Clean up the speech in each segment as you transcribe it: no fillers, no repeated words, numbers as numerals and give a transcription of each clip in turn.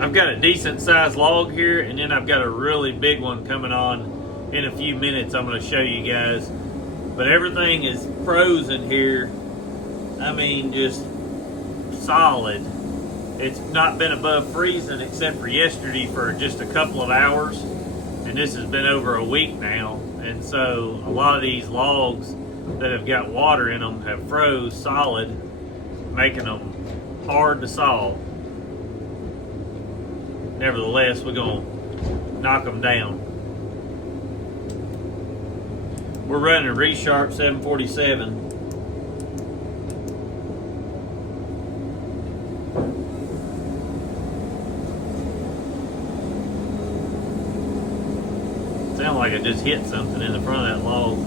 I've got a decent sized log here, and then I've got a really big one coming on in a few minutes. I'm going to show you guys. But everything is frozen here. I mean, just solid. It's not been above freezing except for yesterday for just a couple of hours. And this has been over a week now. And so a lot of these logs that have got water in them have froze solid, making them hard to saw. Nevertheless, we're going to knock them down. We're running a Resharp 747. Sound like I just hit something in the front of that log.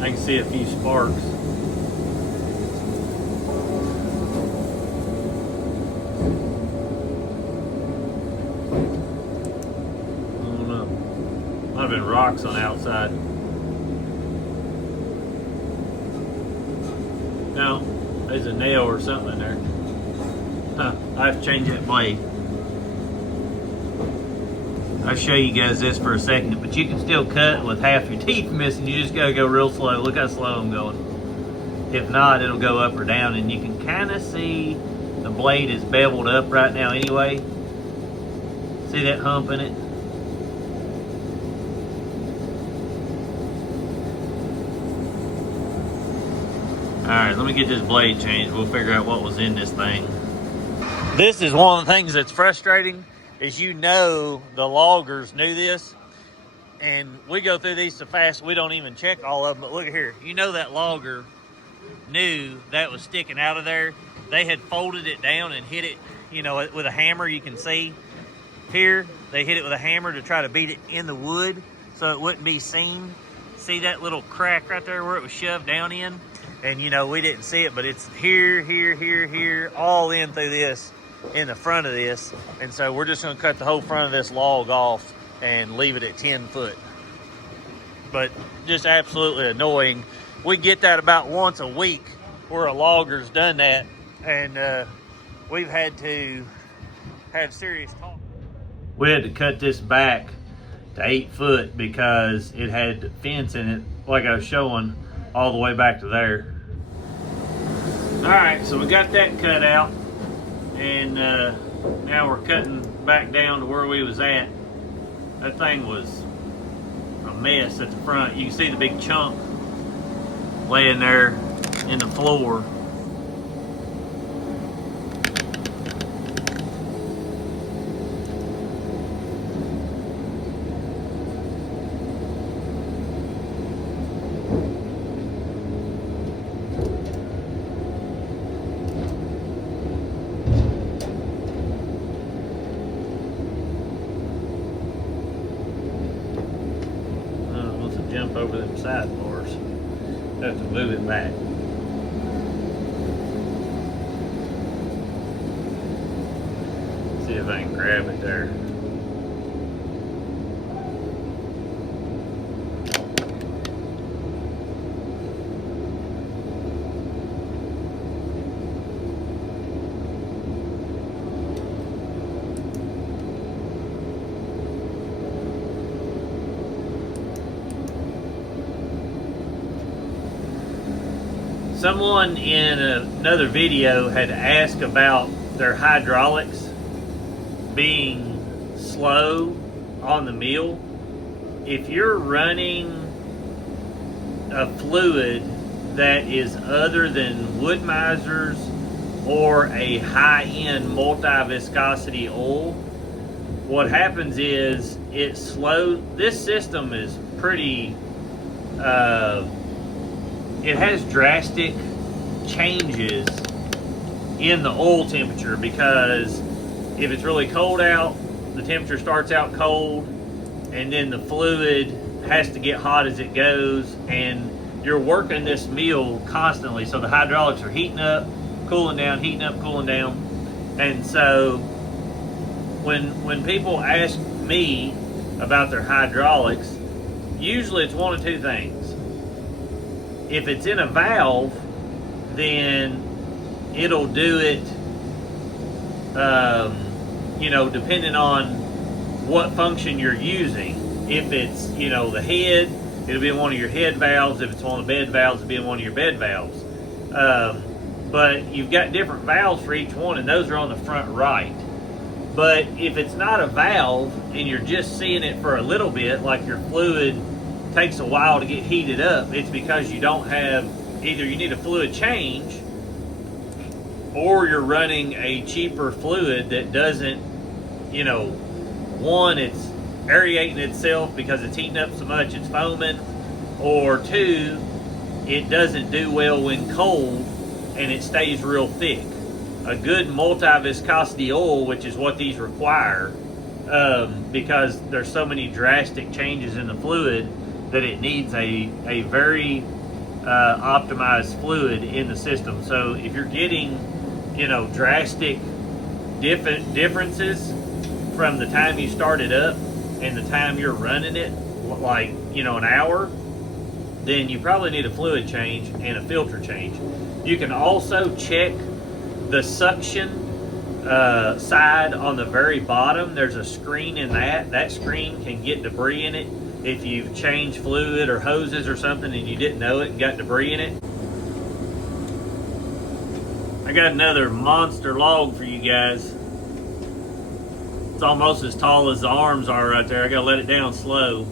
I can see a few sparks. Might have been rocks on the outside. No, there's a nail or something in there. Huh, I have to change that blade. I'll show you guys this for a second, but you can still cut with half your teeth missing. You just gotta go real slow. Look how slow I'm going. If not, it'll go up or down, and you can kind of see the blade is beveled up right now anyway. See that hump in it? Alright, let me get this blade changed. We'll figure out what was in this thing. This is one of the things that's frustrating, is the loggers knew this. And we go through these so fast we don't even check all of them. But look at here. That logger knew that was sticking out of there. They had folded it down and hit it, with a hammer. You can see here, they hit it with a hammer to try to beat it in the wood so it wouldn't be seen. See that little crack right there where it was shoved down in? And we didn't see it, but it's here, all in through this, in the front of this. And so we're just gonna cut the whole front of this log off and leave it at 10 foot. But just absolutely annoying. We get that about once a week where a logger's done that. And we've had to have serious talk. We had to cut this back to 8 foot because it had fence in it, like I was showing, all the way back to there. All right, so we got that cut out, and now we're cutting back down to where we was at. That thing was a mess at the front. You can see the big chunk laying there in the floor. Jump over them sidebars. Have to move it back. See if I can grab it there. Someone in another video had asked about their hydraulics being slow on the mill. If you're running a fluid that is other than Wood-Miser's or a high-end multi-viscosity oil, what happens is it slows. This system is pretty it has drastic changes in the oil temperature, because if it's really cold out, the temperature starts out cold, and then the fluid has to get hot as it goes, and you're working this mill constantly, so the hydraulics are heating up, cooling down, heating up, cooling down. And so when people ask me about their hydraulics, usually it's one of two things. If it's in a valve, then it'll do it You know, depending on what function you're using. If it's, you know, the head, it'll be in one of your head valves. If it's one of the bed valves, it'll be in one of your bed valves. But you've got different valves for each one, and those are on the front right. But if it's not a valve and you're just seeing it for a little bit, like your fluid takes a while to get heated up, it's because you don't have, either you need a fluid change or you're running a cheaper fluid that doesn't, you know, one, it's aerating itself because it's heating up so much it's foaming, or two, it doesn't do well when cold and it stays real thick. A good multi-viscosity oil, which is what these require, because there's so many drastic changes in the fluid that it needs a very optimized fluid in the system. So if you're getting, you know, drastic differences from the time you start it up and the time you're running it, like, you know, an hour, then you probably need a fluid change and a filter change. You can also check the suction side on the very bottom. There's a screen in that. That screen can get debris in it if you've changed fluid or hoses or something and you didn't know it and got debris in it. I got another monster log for you guys. It's almost as tall as the arms are right there. I gotta let it down slow.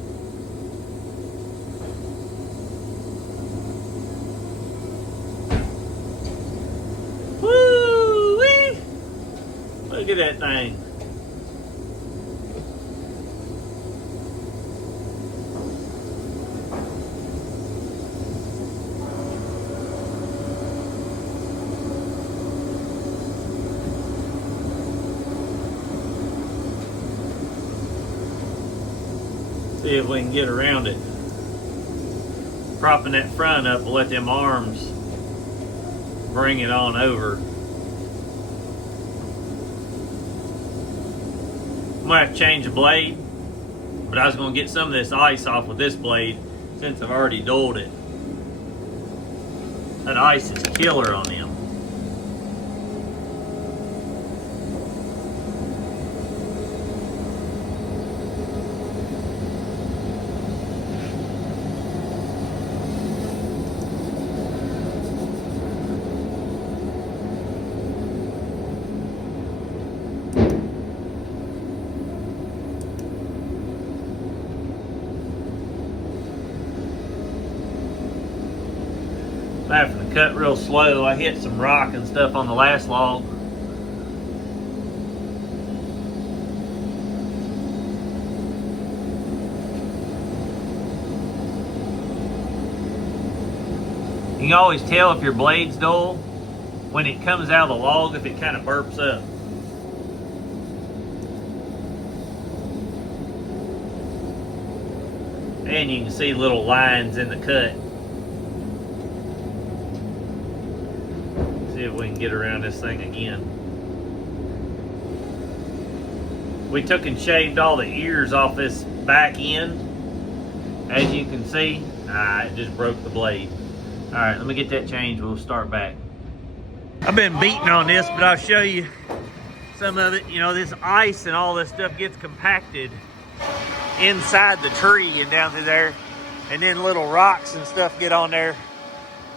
Woo-wee! Look at that thing. See if we can get around it. Propping that front up will let them arms bring it on over. I'm gonna have to change the blade, but I was gonna get some of this ice off with this blade since I've already dulled it. That ice is killer on them. I'm having to cut real slow. I hit some rock and stuff on the last log. You can always tell if your blade's dull when it comes out of the log, if it kind of burps up. And you can see little lines in the cut. See if we can get around this thing again. We took and shaved all the ears off this back end. As you can see, it just broke the blade. All right, let me get that changed. We'll start back. I've been beating on this, but I'll show you some of it. You know, this ice and all this stuff gets compacted inside the tree and down through there, and then little rocks and stuff get on there.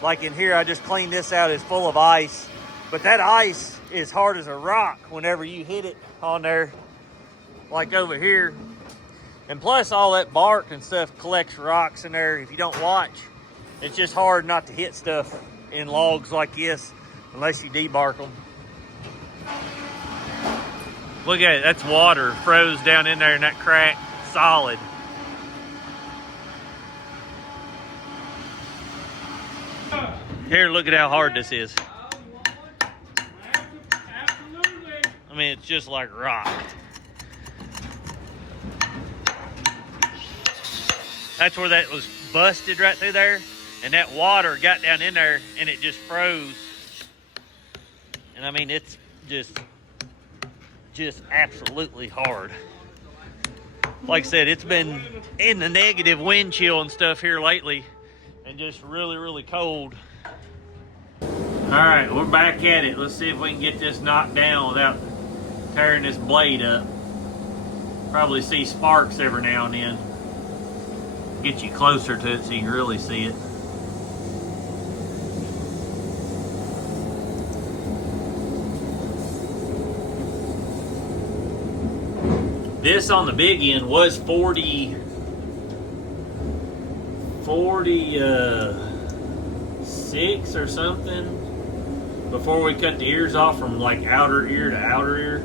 Like in here, I just cleaned this out. It's full of ice, but that ice is hard as a rock whenever you hit it on there, like over here. And plus all that bark and stuff collects rocks in there. If you don't watch, it's just hard not to hit stuff in logs like this unless you debark them. Look at it, that's water froze down in there in that crack, solid. Here, look at how hard this is. I mean, it's just like rock. That's where that was busted right through there, and that water got down in there and it just froze. And I mean, it's just absolutely hard. Like I said, it's been in the negative wind chill and stuff here lately, and just really, really cold. All right, we're back at it. Let's see if we can get this knocked down without tearing this blade up. Probably see sparks every now and then. Get you closer to it so you can really see it. This on the big end was 46 or something before we cut the ears off from like outer ear to outer ear.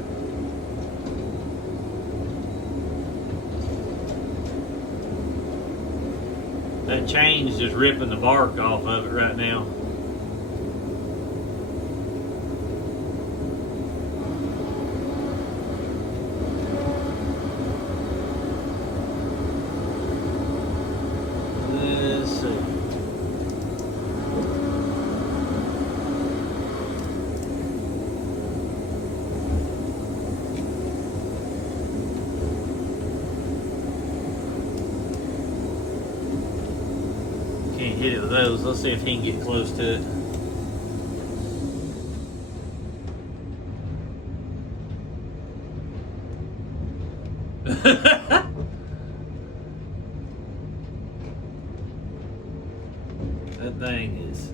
That chain's just ripping the bark off of it right now. Let's see. Can't hit it with those. Let's see if he can get close to it. That thing is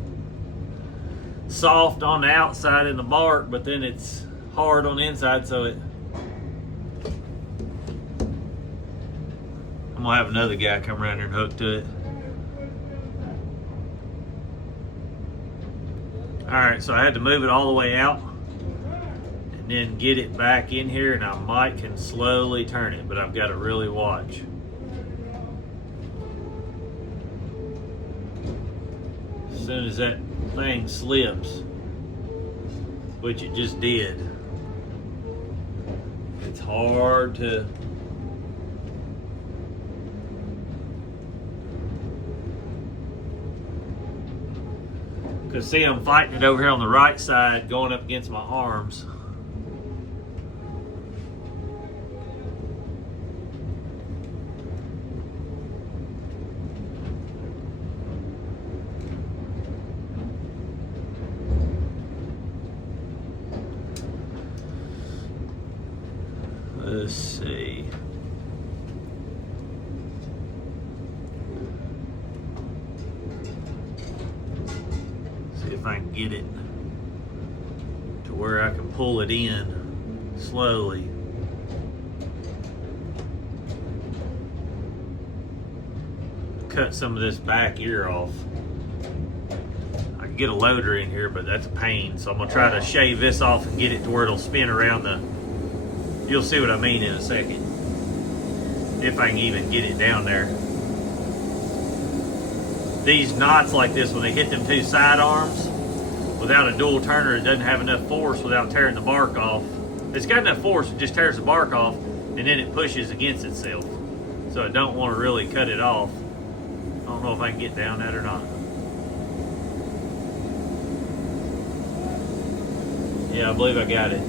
soft on the outside in the bark, but then it's hard on the inside, so it... I'm gonna have another guy come around here and hook to it. Alright, so I had to move it all the way out and then get it back in here, and I might can slowly turn it, but I've got to really watch. As soon as that thing slips, which it just did, it's hard to... Because see, I'm fighting it over here on the right side, going up against my arms. Let's see. See if I can get it to where I can pull it in slowly. Cut some of this back ear off. I can get a loader in here, but that's a pain. So I'm gonna try to shave this off and get it to where it'll spin around the... You'll see what I mean in a second. If I can even get it down there. These knots like this, when they hit them two side arms, without a dual turner, it doesn't have enough force without tearing the bark off. It's got enough force, it just tears the bark off, and then it pushes against itself. So I don't want to really cut it off. I don't know if I can get down that or not. Yeah, I believe I got it.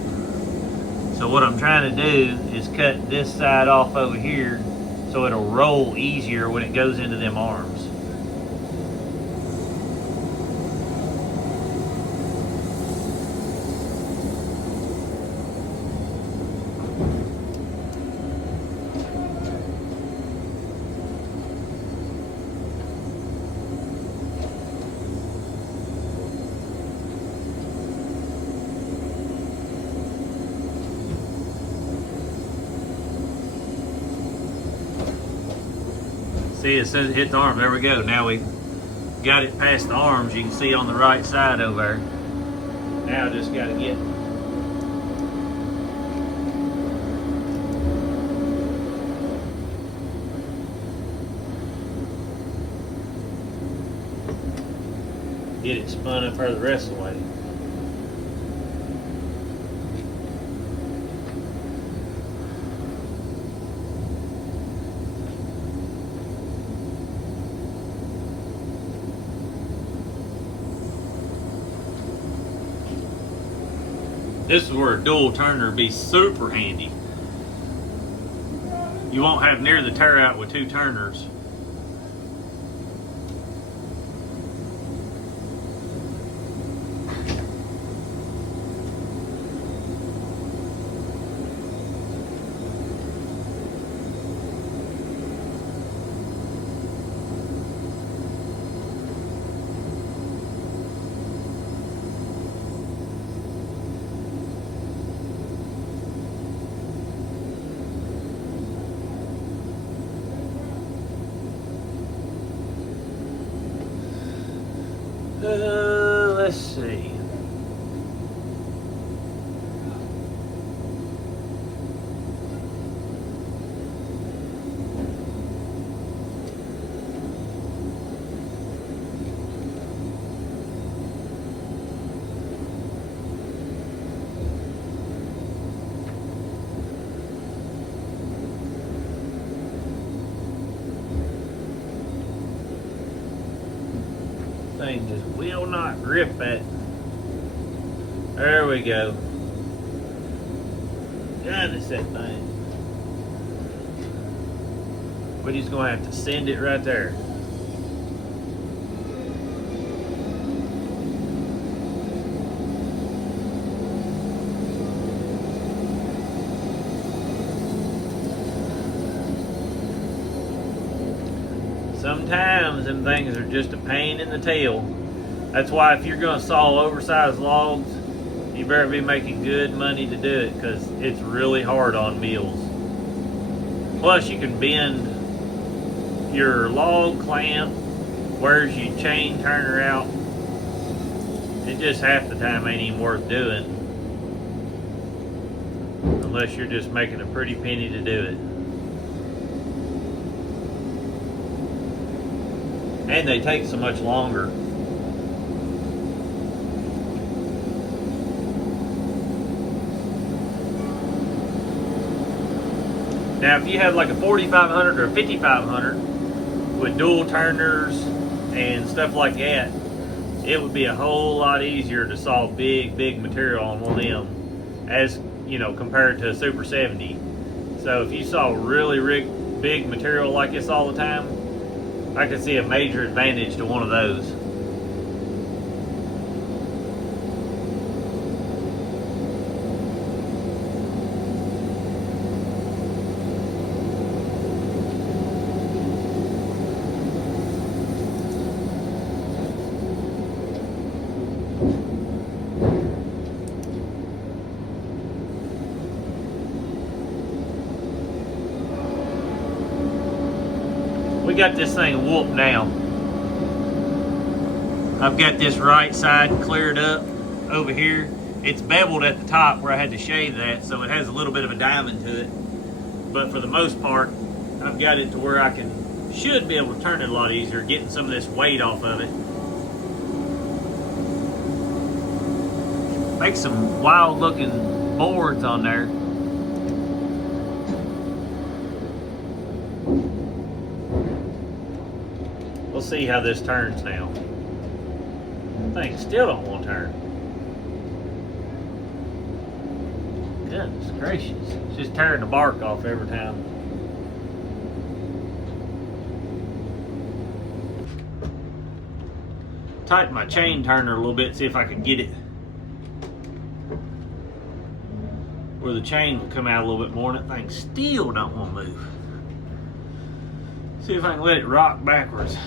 So what I'm trying to do is cut this side off over here so it'll roll easier when it goes into them arms. See, as soon as it hit the arm, there we go. Now we got it past the arms. You can see on the right side over there. Now I just got to get it spun up her the rest of the way. This is where a dual turner would be super handy. You won't have near the tear out with two turners. Let's see. Thing just will not grip it. There we go. Goodness, that thing. We're just gonna have to send it right there. Sometimes them things are just a pain in the tail. That's why if you're going to saw oversized logs, you better be making good money to do it, because it's really hard on mills. Plus you can bend your log clamp, wears your chain turner out. It just half the time ain't even worth doing, unless you're just making a pretty penny to do it. And they take so much longer. Now if you have like a 4500 or a 5500 with dual turners and stuff like that, it would be a whole lot easier to saw big material on one of them, as you know, compared to a Super 70. So if you saw really big material like this all the time, I could see a major advantage to one of those. We got this thing whooped now. I've got this right side cleared up over here. It's beveled at the top where I had to shave that, so it has a little bit of a diamond to it. But for the most part, I've got it to where I should be able to turn it a lot easier, getting some of this weight off of it. Make some wild looking boards on there. We'll see how this turns now. Thing still don't want to turn. Goodness gracious. It's just tearing the bark off every time. Tighten my chain turner a little bit, see if I can get it where the chain will come out a little bit more, and that thing still don't want to move. See if I can let it rock backwards.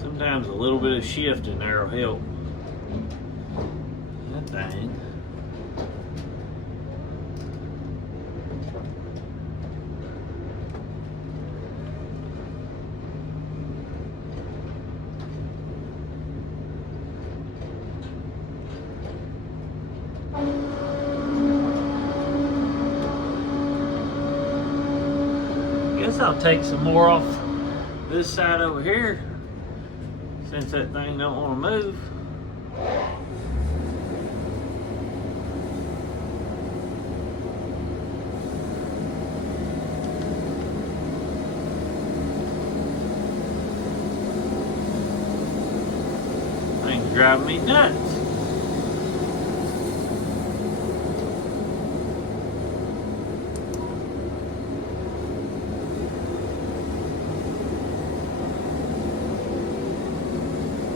Sometimes a little bit of shift in there will help. That thing. Guess I'll take some more off this side over here, since that thing don't want to move. Thing's driving me nuts.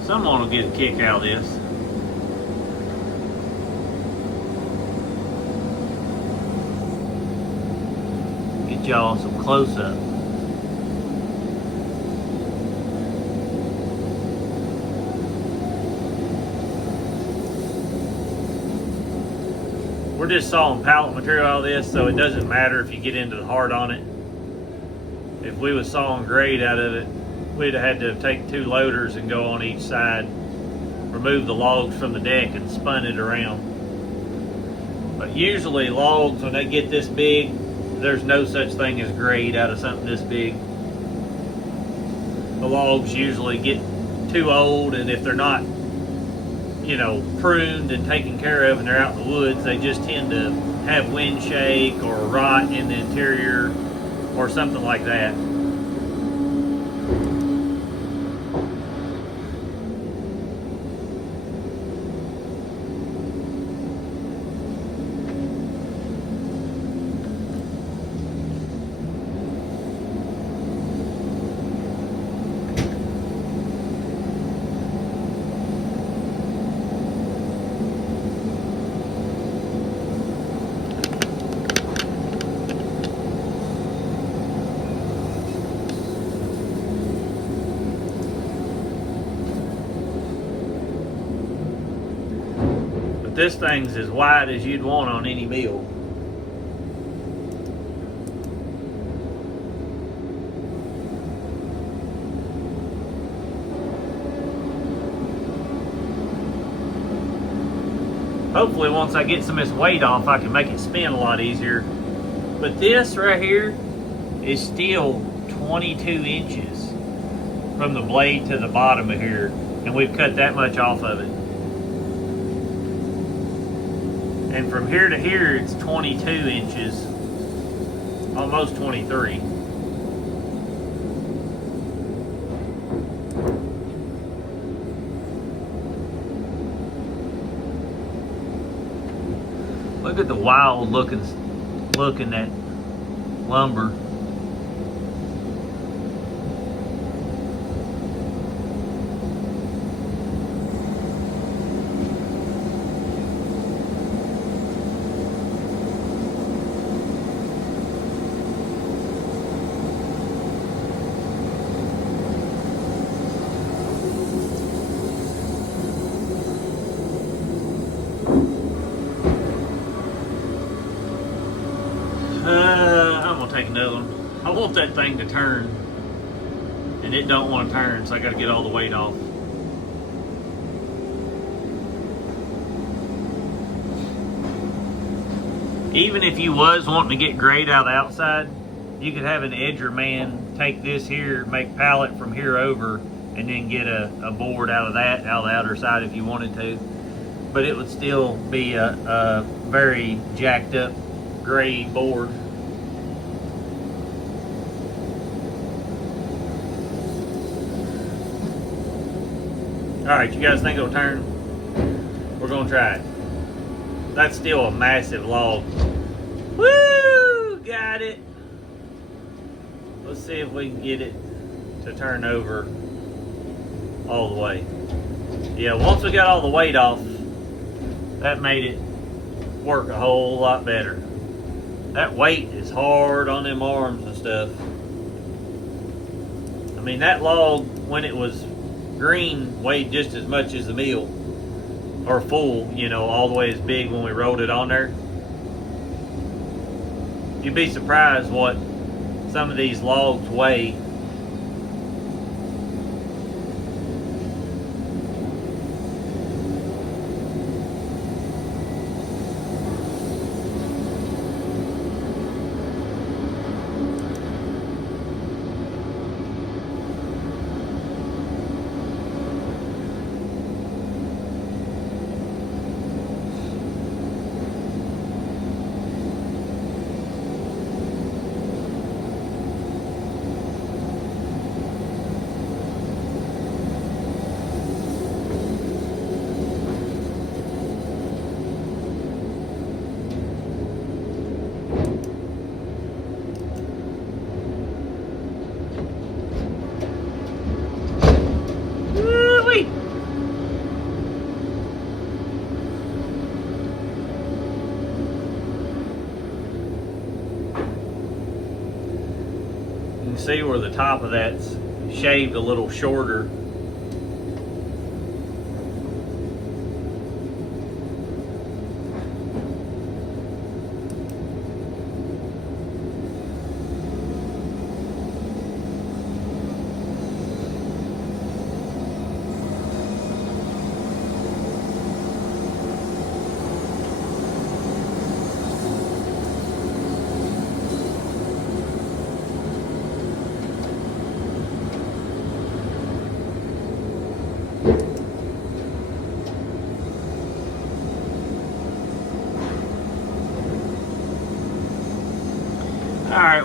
Someone will get a kick out of this. Get y'all some close-up. We're just sawing pallet material out of this, so it doesn't matter if you get into the heart on it. If we was sawing grade out of it, we'd have had to take 2 loaders and go on each side, remove the logs from the deck and spun it around. But usually logs, when they get this big, there's no such thing as grade out of something this big. The logs usually get too old, and if they're not, you know, pruned and taken care of and they're out in the woods, they just tend to have wind shake or rot in the interior or something like that. This thing's as wide as you'd want on any mill. Hopefully once I get some of this weight off, I can make it spin a lot easier. But this right here is still 22 inches from the blade to the bottom of here, and we've cut that much off of it. And from here to here, it's 22 inches, almost 23. Look at the wild look in that lumber. I'm gonna take another one. I want that thing to turn, and it don't want to turn, so I got to get all the weight off. Even if you was wanting to get grade out of the outside, you could have an edger man take this here, make pallet from here over, and then get a board out of that, out of the outer side if you wanted to. But it would still be a very jacked up grade board. Alright, you guys think it'll turn? We're gonna try it. That's still a massive log. Woo! Got it. Let's see if we can get it to turn over all the way. Yeah, once we got all the weight off, that made it work a whole lot better. That weight is hard on them arms and stuff. I mean, that log, when it was green, weighed just as much as the mill, or full, you know, all the way as big when we rolled it on there. You'd be surprised what some of these logs weigh. See where the top of that's shaved a little shorter.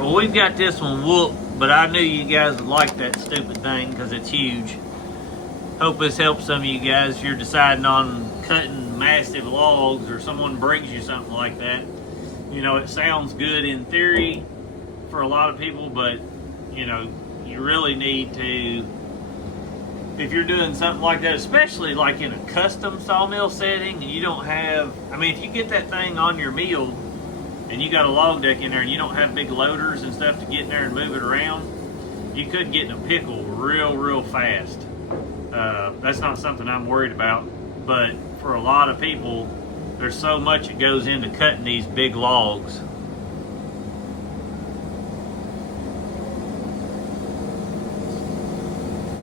well, we've got this one whooped, but I knew you guys would like that stupid thing because it's huge. Hope this helps some of you guys if you're deciding on cutting massive logs or someone brings you something like that. You know, it sounds good in theory for a lot of people, but, you know, you really need to, if you're doing something like that, especially like in a custom sawmill setting, and you don't have, I mean, if you get that thing on your mill and you got a log deck in there and you don't have big loaders and stuff to get in there and move it around, you could get in a pickle real fast. That's not something I'm worried about, but for a lot of people, there's so much that goes into cutting these big logs